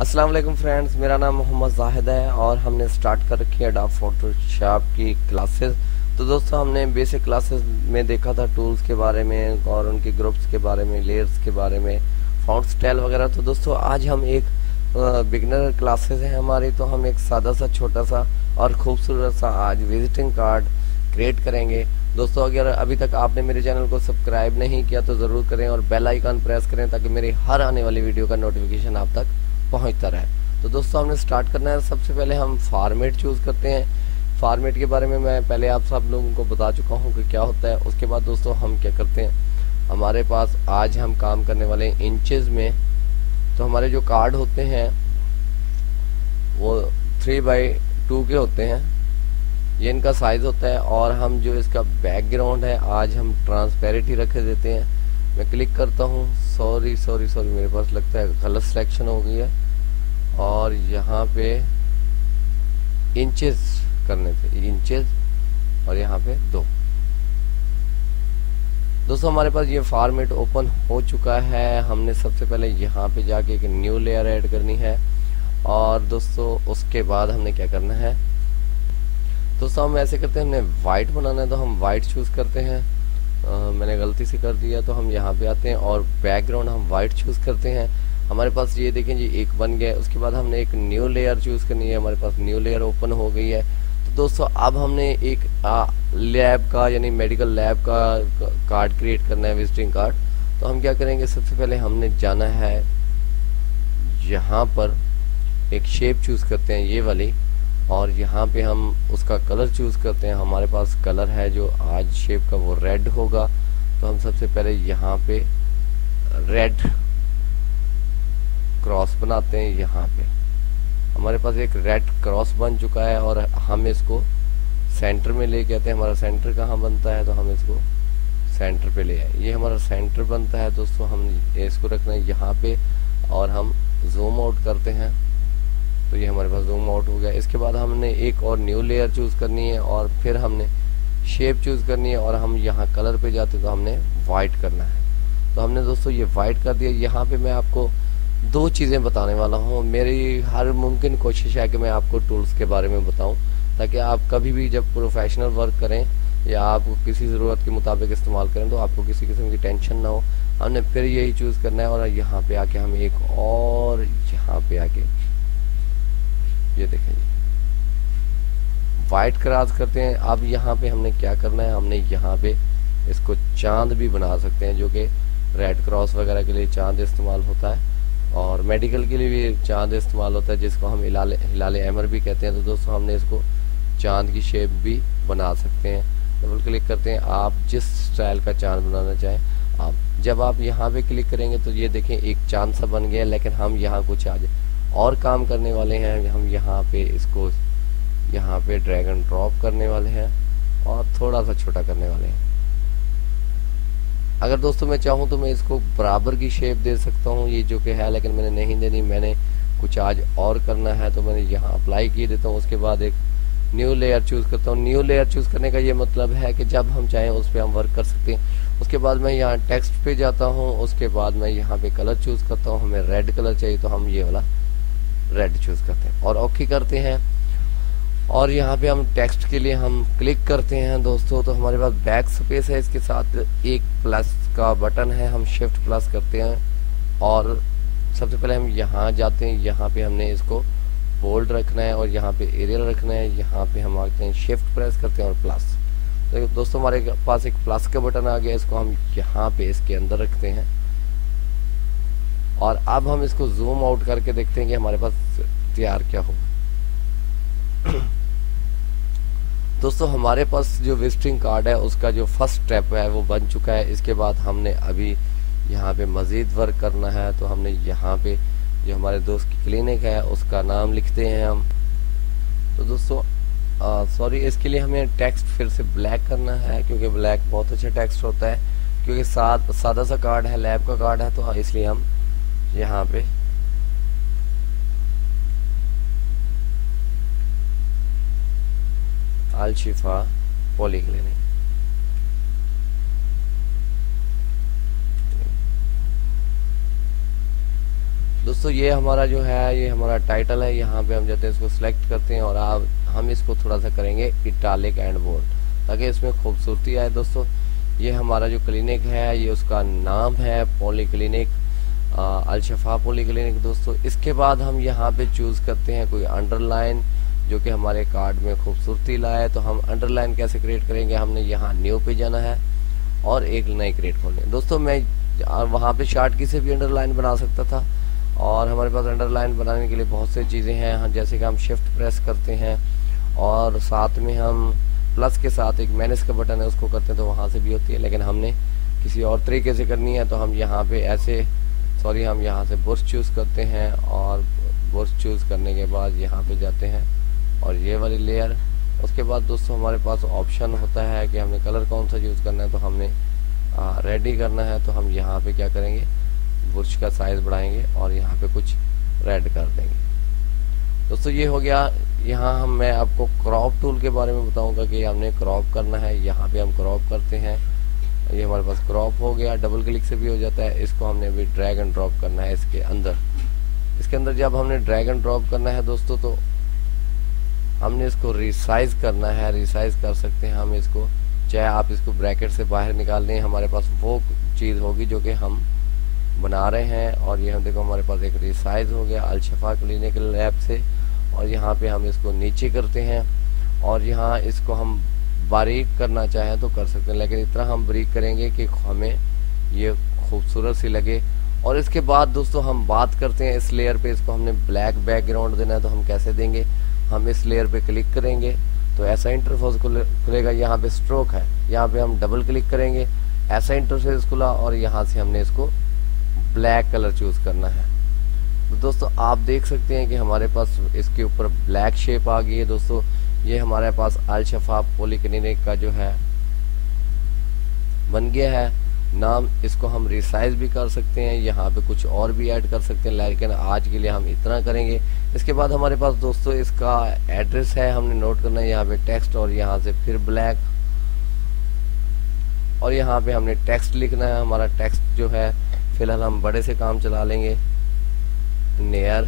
अस्सलाम वालेकुम फ्रेंड्स, मेरा नाम मोहम्मद जाहिद है और हमने स्टार्ट कर रखी है एडोब फोटोशॉप की क्लासेस। तो दोस्तों हमने बेसिक क्लासेस में देखा था टूल्स के बारे में और उनके ग्रुप्स के बारे में, लेयर्स के बारे में, फॉन्ट स्टाइल वगैरह। तो दोस्तों आज हम एक बिगनर क्लासेस है हमारी, तो हम एक सादा सा छोटा सा और खूबसूरत सा आज विजिटिंग कार्ड क्रिएट करेंगे। दोस्तों अगर अभी तक आपने मेरे चैनल को सब्सक्राइब नहीं किया तो ज़रूर करें और बेल आइकन प्रेस करें ताकि मेरी हर आने वाली वीडियो का नोटिफिकेशन आप तक पहुंचता रहे। तो दोस्तों हमने स्टार्ट करना है। सबसे पहले हम फॉर्मेट चूज़ करते हैं। फॉर्मेट के बारे में मैं पहले आप सब लोगों को बता चुका हूं कि क्या होता है। उसके बाद दोस्तों हम क्या करते हैं, हमारे पास आज हम काम करने वाले हैं इंचेस में। तो हमारे जो कार्ड होते हैं वो 3x2 के होते हैं, ये इनका साइज होता है। और हम जो इसका बैकग्राउंड है आज हम ट्रांसपेरेंट ही रख देते हैं। मैं क्लिक करता हूँ, सॉरी मेरे पास लगता है गलत सिलेक्शन हो गई है और यहाँ पे इंचेस करने थे, इंचेस और यहाँ पे 2। दोस्तों हमारे पास ये फॉर्मेट ओपन हो चुका है। हमने सबसे पहले यहाँ पे जाके एक न्यू लेयर ऐड करनी है और दोस्तों उसके बाद हमने क्या करना है, दोस्तों हम ऐसे करते हैं, हमने वाइट बनाना है तो हम वाइट चूज़ करते हैं। मैंने गलती से कर दिया तो हम यहाँ पे आते हैं और बैकग्राउंड हम वाइट चूज़ करते हैं। हमारे पास ये देखें जी एक बन गया। उसके बाद हमने एक न्यू लेयर चूज़ करनी है, हमारे पास न्यू लेयर ओपन हो गई है। तो दोस्तों अब हमने एक लैब का यानी मेडिकल लैब का कार्ड क्रिएट करना है, विजिटिंग कार्ड। तो हम क्या करेंगे, सबसे पहले हमने जाना है यहाँ पर एक शेप चूज़ करते हैं ये वाली और यहाँ पे हम उसका कलर चूज़ करते हैं। हमारे पास कलर है जो आज शेप का वो रेड होगा। तो हम सबसे पहले यहाँ पे रेड क्रॉस बनाते हैं। यहाँ पे हमारे पास एक रेड क्रॉस बन चुका है और हम इसको सेंटर में लेके आते हैं। हमारा सेंटर कहाँ बनता है तो हम इसको सेंटर पे ले आए, ये हमारा सेंटर बनता है। दोस्तों हम इसको रखना है यहाँ पे और हम जूम आउट करते हैं तो ये हमारे पास जूम आउट हो गया। इसके बाद हमने एक और न्यू लेयर चूज़ करनी है और फिर हमने शेप चूज़ करनी है और हम यहाँ कलर पे जाते तो हमने वाइट करना है। तो हमने दोस्तों ये वाइट कर दिया। यहाँ पे मैं आपको 2 चीज़ें बताने वाला हूँ। मेरी हर मुमकिन कोशिश है कि मैं आपको टूल्स के बारे में बताऊँ ताकि आप कभी भी जब प्रोफेशनल वर्क करें या आप किसी ज़रूरत के मुताबिक इस्तेमाल करें तो आपको किसी किस्म की टेंशन ना हो। हमने फिर यही चूज़ करना है और यहाँ पे आके हम एक और यहाँ पे आके ये देखें वाइट क्रॉस करते हैं। अब यहाँ पे हमने क्या करना है, हमने यहाँ पे इसको चांद भी बना सकते हैं जो कि रेड क्रॉस वगैरह के लिए चांद इस्तेमाल होता है और मेडिकल के लिए भी चांद इस्तेमाल होता है जिसको हम हिलाले अहमर भी कहते हैं। तो दोस्तों हमने इसको चांद की शेप भी बना सकते हैं। डबल क्लिक करते हैं, आप जिस स्टाइल का चांद बनाना चाहें आप। जब आप यहाँ पे क्लिक करेंगे तो ये देखें एक चांद सा बन गया, लेकिन हम यहाँ कुछ आज और काम करने वाले हैं। हम यहाँ पे इसको यहाँ पे ड्रैग एंड ड्रॉप करने वाले हैं और थोड़ा सा छोटा करने वाले हैं। अगर दोस्तों मैं चाहूँ तो मैं इसको बराबर की शेप दे सकता हूँ, ये जो कि है, लेकिन मैंने नहीं देनी, मैंने कुछ आज और करना है तो मैंने यहाँ अप्लाई किए देता हूँ। उसके बाद एक न्यू लेयर चूज़ करता हूँ। न्यू लेयर चूज़ करने का ये मतलब है कि जब हम चाहें उस पर हम वर्क कर सकते हैं। उसके बाद मैं यहाँ टेक्स्ट पे जाता हूँ, उसके बाद मैं यहाँ पे कलर चूज़ करता हूँ। हमें रेड कलर चाहिए तो हम ये वाला रेड चूज़ करते हैं और ओके करते हैं और यहाँ पे हम टेक्स्ट के लिए हम क्लिक करते हैं दोस्तों। तो हमारे पास बैक स्पेस है, इसके साथ एक प्लस का बटन है, हम शिफ्ट प्लस करते हैं और सबसे पहले हम यहाँ जाते हैं। यहाँ पे हमने इसको बोल्ड रखना है और यहाँ पे एरियल रखना है। यहाँ पे हम आते हैं, शिफ्ट प्रेस करते हैं और प्लस। तो दोस्तों हमारे पास एक प्लस का बटन आ गया, इसको हम यहाँ पे इसके अंदर रखते हैं और अब हम इसको जूम आउट करके देखते हैं कि हमारे पास तैयार क्या होगा। दोस्तों हमारे पास जो विजिटिंग कार्ड है उसका जो फर्स्ट स्टेप है वो बन चुका है। इसके बाद हमने अभी यहाँ पे मज़ीद वर्क करना है। तो हमने यहाँ पे जो हमारे दोस्त की क्लिनिक है उसका नाम लिखते हैं हम। तो दोस्तों सॉरी, इसके लिए हमें टेक्स्ट फिर से ब्लैक करना है क्योंकि ब्लैक बहुत अच्छा टेक्स्ट होता है, क्योंकि सादा सा कार्ड है, लैब का कार्ड है, तो इसलिए हम यहाँ पे अल शिफा पॉलीक्लिनिक। दोस्तों ये हमारा जो है, ये हमारा टाइटल है, यहाँ पे हम जाते हैं, इसको सिलेक्ट करते हैं और आप हम इसको थोड़ा सा करेंगे इटालिक एंड बोल्ड, ताकि इसमें खूबसूरती आए। दोस्तों ये हमारा जो क्लिनिक है, ये उसका नाम है पॉली क्लिनिक, अल-शफा पॉली क्लिनिक। दोस्तों इसके बाद हम यहाँ पे चूज़ करते हैं कोई अंडरलाइन जो कि हमारे कार्ड में खूबसूरती लाए। तो हम अंडरलाइन कैसे क्रिएट करेंगे, हमने यहाँ न्यू पे जाना है और एक नई क्रिएट खोलनी है। दोस्तों मैं वहाँ पे शार्ट की से भी अंडरलाइन बना सकता था, और हमारे पास अंडरलाइन बनाने के लिए बहुत सी चीज़ें हैं, जैसे कि हम शिफ्ट प्रेस करते हैं और साथ में हम प्लस के साथ एक मैनेज का बटन है उसको करते हैं, तो वहाँ से भी होती है। लेकिन हमने किसी और तरीके से करनी है, तो हम यहाँ पे ऐसे हम यहाँ से बुर्श चूज़ करते हैं और बुर्श चूज़ करने के बाद यहाँ पे जाते हैं और ये वाली लेयर। उसके बाद दोस्तों हमारे पास ऑप्शन होता है कि हमने कलर कौन सा यूज़ करना है, तो हमने रेडी करना है। तो हम यहाँ पे क्या करेंगे, बुर्श का साइज़ बढ़ाएंगे और यहाँ पे कुछ रेड कर देंगे। दोस्तों ये हो गया। यहाँ मैं आपको क्रॉप टूल के बारे में बताऊंगा कि हमने क्रॉप करना है। यहाँ पे हम क्रॉप करते हैं, ये हमारे पास क्रॉप हो गया, डबल क्लिक से भी हो जाता है। इसको हमने अभी ड्रैग एंड ड्रॉप करना है इसके अंदर जब हमने ड्रैग एंड ड्रॉप करना है दोस्तों, तो हमने इसको रिसाइज करना है। रिसाइज कर सकते हैं हम इसको, चाहे आप इसको ब्रैकेट से बाहर निकाल लें, हमारे पास वो चीज़ होगी जो कि हम बना रहे हैं। और ये हम देखो हमारे पास एक रिसाइज हो गया अल-शफा क्लिनिक लैब से, और यहाँ पे हम इसको नीचे करते हैं और यहाँ इसको हम बारीक करना चाहें तो कर सकते हैं, लेकिन इतना हम बारीक करेंगे कि हमें ये खूबसूरत सी लगे। और इसके बाद दोस्तों हम बात करते हैं इस लेयर पे, इसको हमने ब्लैक बैकग्राउंड देना है, तो हम कैसे देंगे, हम इस लेयर पे क्लिक करेंगे तो ऐसा इंटरफेस खुलेगा। यहाँ पे स्ट्रोक है, यहाँ पे हम डबल क्लिक करेंगे, ऐसा इंटरफेस खुला और यहाँ से हमने इसको ब्लैक कलर चूज़ करना है। तो दोस्तों आप देख सकते हैं कि हमारे पास इसके ऊपर ब्लैक शेप आ गई है। दोस्तों ये हमारे पास अल-शफा पॉली क्लिनिक का जो है बन गया है नाम। इसको हम रिसाइज भी कर सकते हैं, यहाँ पे कुछ और भी ऐड कर सकते हैं, लेकिन आज के लिए हम इतना करेंगे। इसके बाद हमारे पास दोस्तों इसका एड्रेस है, हमने नोट करना है, यहाँ पे टेक्स्ट और यहाँ से फिर ब्लैक, और यहाँ पे हमने टेक्स्ट लिखना है। हमारा टेक्स्ट जो है फिलहाल हम बड़े से काम चला लेंगे, नियर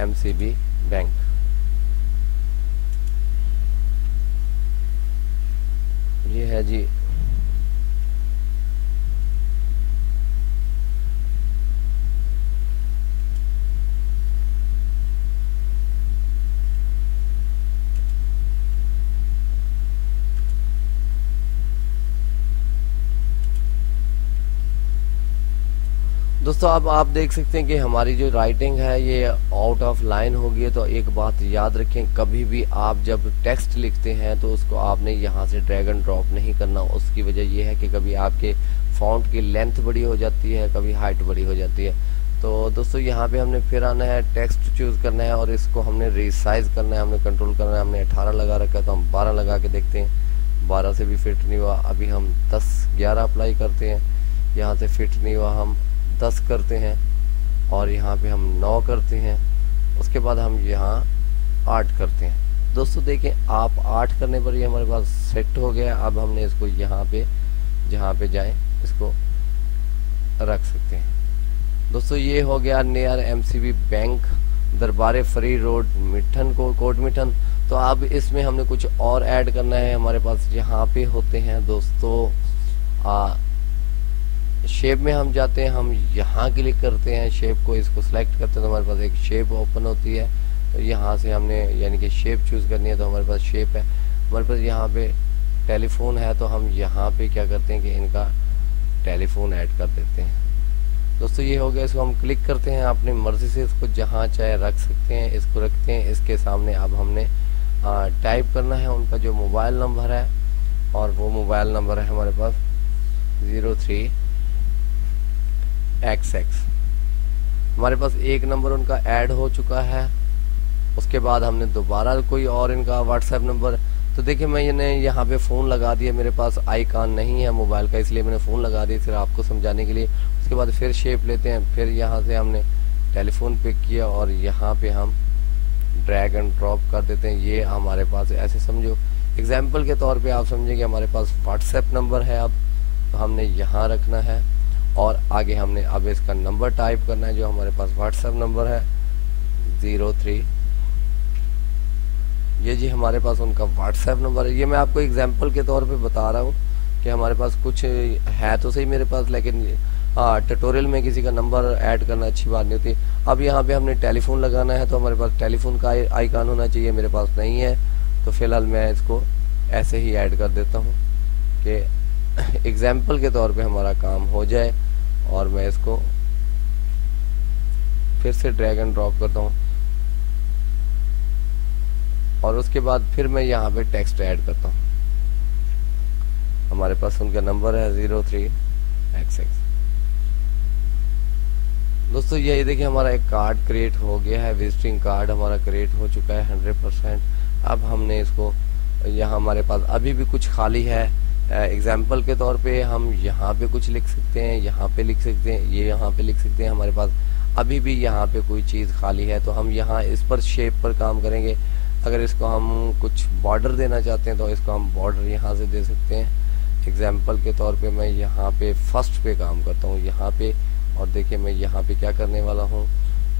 MCB बैंक। ये है जी दोस्तों। अब आप देख सकते हैं कि हमारी जो राइटिंग है ये आउट ऑफ लाइन हो गई है। तो एक बात याद रखें, कभी भी आप जब टेक्स्ट लिखते हैं तो उसको आपने यहाँ से ड्रैग एंड ड्रॉप नहीं करना। उसकी वजह यह है कि कभी आपके फॉन्ट की लेंथ बड़ी हो जाती है, कभी हाइट बड़ी हो जाती है। तो दोस्तों यहाँ पे हमने फिर आना है, टेक्स्ट चूज़ करना है और इसको हमने रिसाइज करना है, हमने कंट्रोल करना है। हमने 18 लगा रखा है, तो हम 12 लगा के देखते हैं, 12 से भी फिट नहीं हुआ। अभी हम 10-11 अप्लाई करते हैं, यहाँ से फिट नहीं हुआ, हम 10 करते हैं और यहाँ पे हम 9 करते हैं। उसके बाद हम यहाँ 8 करते हैं। दोस्तों देखें, आप 8 करने पर ये हमारे पास सेट हो गया। अब हमने इसको यहाँ पे जहाँ पे जाएं इसको रख सकते हैं। दोस्तों ये हो गया नियर MCB बैंक, दरबार फरी रोड, मिठन कोट मिठन। तो अब इसमें हमने कुछ और ऐड करना है। हमारे पास यहाँ पे होते हैं दोस्तों शेप में हम जाते हैं, हम यहाँ क्लिक करते हैं, शेप को इसको सिलेक्ट करते हैं तो हमारे पास एक शेप ओपन होती है। तो यहाँ से हमने यानी कि शेप चूज़ करनी है, तो हमारे पास शेप है। हमारे पास यहाँ पे टेलीफोन है, तो हम यहाँ पे क्या करते हैं कि इनका टेलीफोन ऐड कर देते हैं। दोस्तों ये हो गया, इसको हम क्लिक करते हैं, अपनी मर्ज़ी से इसको जहाँ चाहे रख सकते हैं। इसको रखते हैं, इसके सामने अब हमने टाइप करना है उनका जो मोबाइल नंबर है, और वो मोबाइल नंबर है हमारे पास 03XX। हमारे पास एक नंबर उनका ऐड हो चुका है। उसके बाद हमने दोबारा कोई और इनका व्हाट्सएप नंबर, तो देखिए मैंने यहाँ पे फ़ोन लगा दिया, मेरे पास आइकॉन नहीं है मोबाइल का, इसलिए मैंने फ़ोन लगा दिया सिर्फ आपको समझाने के लिए। उसके बाद फिर शेप लेते हैं, फिर यहाँ से हमने टेलीफोन पिक किया और यहाँ पे हम ड्रैग एंड ड्रॉप कर देते हैं। ये हमारे पास ऐसे समझो, एग्जाम्पल के तौर पे आप समझेंगे हमारे पास व्हाट्सएप नंबर है अब, तो हमने यहाँ रखना है और आगे हमने अब इसका नंबर टाइप करना है, जो हमारे पास व्हाट्सएप नंबर है 03। ये जी हमारे पास उनका व्हाट्सएप नंबर है। ये मैं आपको एग्जांपल के तौर पे बता रहा हूँ कि हमारे पास कुछ है तो सही मेरे पास, लेकिन ट्यूटोरियल में किसी का नंबर ऐड करना अच्छी बात नहीं होती। अब यहाँ पे हमने टेलीफोन लगाना है, तो हमारे पास टेलीफोन का आइकन होना चाहिए, मेरे पास नहीं है, तो फिलहाल मैं इसको ऐसे ही ऐड कर देता हूँ कि एग्जाम्पल के तौर पे हमारा काम हो जाए। और मैं इसको फिर से ड्रैग एंड ड्रॉप करता हूँ और उसके बाद फिर मैं यहाँ पे टेक्स्ट ऐड करता हूँ। हमारे पास उनका नंबर है 03XX। दोस्तों ये देखिए हमारा एक कार्ड क्रिएट हो गया है, विजिटिंग कार्ड हमारा क्रिएट हो चुका है 100%। अब हमने इसको यहाँ हमारे पास अभी भी कुछ खाली है, एग्जाम्पल के तौर पे हम यहाँ पे कुछ लिख सकते हैं, यहाँ पे लिख सकते हैं, ये यहाँ पे लिख सकते हैं। हमारे पास अभी भी यहाँ पे कोई चीज़ खाली है, तो हम यहाँ इस पर शेप पर काम करेंगे। अगर इसको हम कुछ बॉर्डर देना चाहते हैं तो इसको हम बॉर्डर यहाँ से दे सकते हैं। एग्जाम्पल के तौर पे मैं यहाँ पे फर्स्ट पे काम करता हूँ यहाँ पे, और देखिए मैं यहाँ पे क्या करने वाला हूँ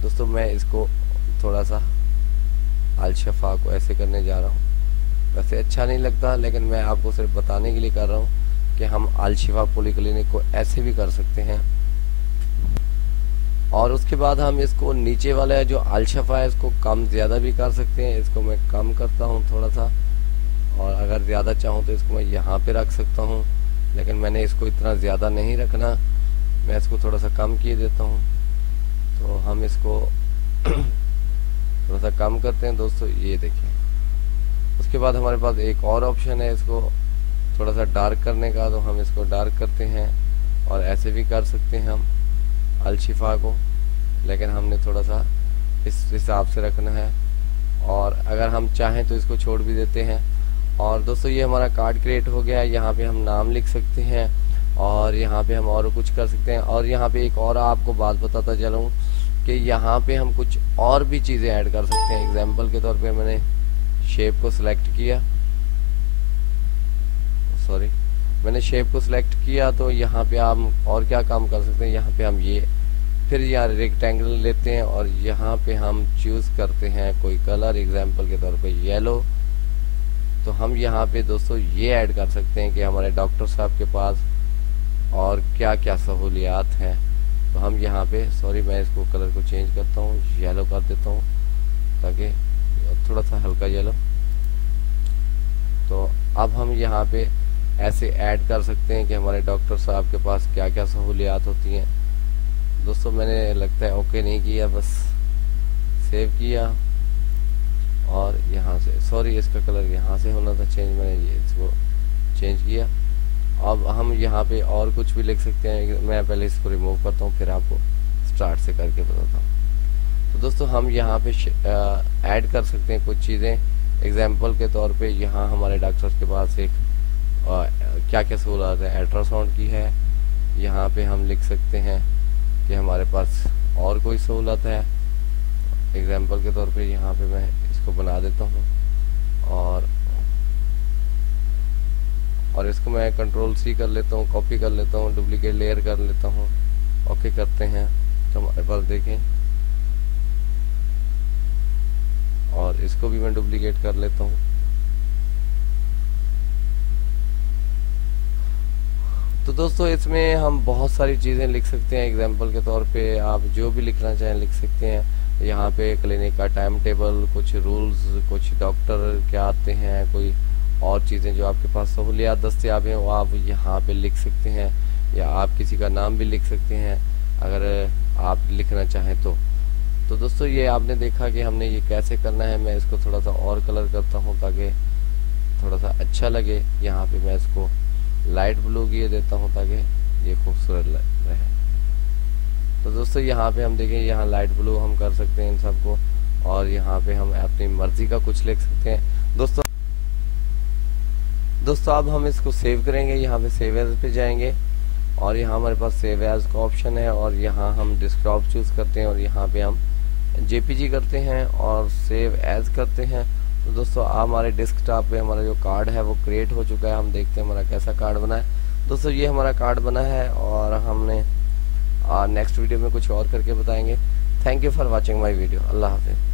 दोस्तों, मैं इसको थोड़ा सा अलशफा को ऐसे करने जा रहा हूँ। वैसे अच्छा नहीं लगता, लेकिन मैं आपको सिर्फ बताने के लिए कर रहा हूँ कि हम अलशिफा पॉलीक्लिनिक को ऐसे भी कर सकते हैं। और उसके बाद हम इसको नीचे वाला है जो अलशफा है इसको कम ज़्यादा भी कर सकते हैं। इसको मैं कम करता हूँ थोड़ा सा, और अगर ज़्यादा चाहूँ तो इसको मैं यहाँ पे रख सकता हूँ, लेकिन मैंने इसको इतना ज़्यादा नहीं रखना, मैं इसको थोड़ा सा कम किए देता हूँ। तो हम इसको थोड़ा सा कम करते हैं दोस्तों, ये देखिए। उसके बाद हमारे पास एक और ऑप्शन है इसको थोड़ा सा डार्क करने का, तो हम इसको डार्क करते हैं और ऐसे भी कर सकते हैं हम अलशिफा को, लेकिन हमने थोड़ा सा इस हिसाब से रखना है। और अगर हम चाहें तो इसको छोड़ भी देते हैं। और दोस्तों ये हमारा कार्ड क्रिएट हो गया है। यहाँ पे हम नाम लिख सकते हैं और यहाँ पे हम और कुछ कर सकते हैं। और यहाँ पे एक और आपको बात बताता चलूँ कि यहाँ पे हम कुछ और भी चीज़ें ऐड कर सकते हैं। एग्जाम्पल के तौर पे मैंने शेप को सिलेक्ट किया, मैंने शेप को सिलेक्ट किया, तो यहाँ पे हम और क्या काम कर सकते हैं। यहाँ पे हम ये फिर यहाँ रेक्टेंगल लेते हैं और यहाँ पे हम चूज़ करते हैं कोई कलर, एग्जाम्पल के तौर पे येलो। तो हम यहाँ पे दोस्तों ये ऐड कर सकते हैं कि हमारे डॉक्टर साहब के पास और क्या क्या सहूलियात हैं। तो हम यहाँ पे मैं इसको कलर को चेंज करता हूँ, येलो कर देता हूँ ताकि थोड़ा सा हल्का येलो। तो अब हम यहाँ पे ऐसे ऐड कर सकते हैं कि हमारे डॉक्टर साहब के पास क्या क्या सहूलियात होती हैं। दोस्तों मैंने लगता है ओके नहीं किया, बस सेव किया और यहाँ से इसका कलर यहाँ से होना था चेंज, मैंने ये इसको चेंज किया। अब हम यहाँ पे और कुछ भी लिख सकते हैं। मैं पहले इसको रिमूव करता हूँ फिर आपको स्टार्ट से करके बताता हूँ। तो दोस्तों हम यहाँ पे ऐड कर सकते हैं कुछ चीज़ें। एग्जाम्पल के तौर पे यहाँ हमारे डॉक्टर्स के पास एक क्या क्या सहूलत है, अल्ट्रासाउंड की है। यहाँ पे हम लिख सकते हैं कि हमारे पास और कोई सहूलत है। एग्जाम्पल के तौर पे यहाँ पे मैं इसको बना देता हूँ और इसको मैं कंट्रोल-C कर लेता हूँ, कॉपी कर लेता हूँ, डुप्लीकेट लेयर कर लेता हूँ, ओके करते हैं। तो हमारे पास देखें, और इसको भी मैं डुप्लीकेट कर लेता हूँ। तो दोस्तों इसमें हम बहुत सारी चीज़ें लिख सकते हैं। एग्जाम्पल के तौर पे आप जो भी लिखना चाहें लिख सकते हैं। यहाँ पे क्लिनिक का टाइम टेबल, कुछ रूल्स, कुछ डॉक्टर क्या आते हैं, कोई और चीज़ें जो आपके पास सहूलियात दस्तियाब हैं वो आप यहाँ पे लिख सकते हैं, या आप किसी का नाम भी लिख सकते हैं अगर आप लिखना चाहें तो। तो दोस्तों ये आपने देखा कि हमने ये कैसे करना है। मैं इसको थोड़ा सा और कलर करता हूँ ताकि थोड़ा सा अच्छा लगे। यहाँ पे मैं इसको लाइट ब्लू किए देता हूँ ताकि ये खूबसूरत रहे। तो दोस्तों यहाँ पे हम देखें, यहाँ लाइट ब्लू हम कर सकते हैं इन सबको, और यहाँ पे हम अपनी मर्जी का कुछ लिख सकते हैं। दोस्तों अब हम इसको सेव करेंगे। यहाँ पे सेव एज पे जाएंगे और यहाँ हमारे पास सेव एज का ऑप्शन है, और यहाँ हम डेस्कटॉप चूज़ करते हैं और यहाँ पे हम JPG करते हैं और सेव एज करते हैं। तो दोस्तों हमारे डेस्कटॉप पे हमारा जो कार्ड है वो क्रिएट हो चुका है। हम देखते हैं हमारा कैसा कार्ड बना है। दोस्तों ये हमारा कार्ड बना है और हमने नेक्स्ट वीडियो में कुछ और करके बताएंगे। Thank you for watching my video. अल्लाह हाफिज़।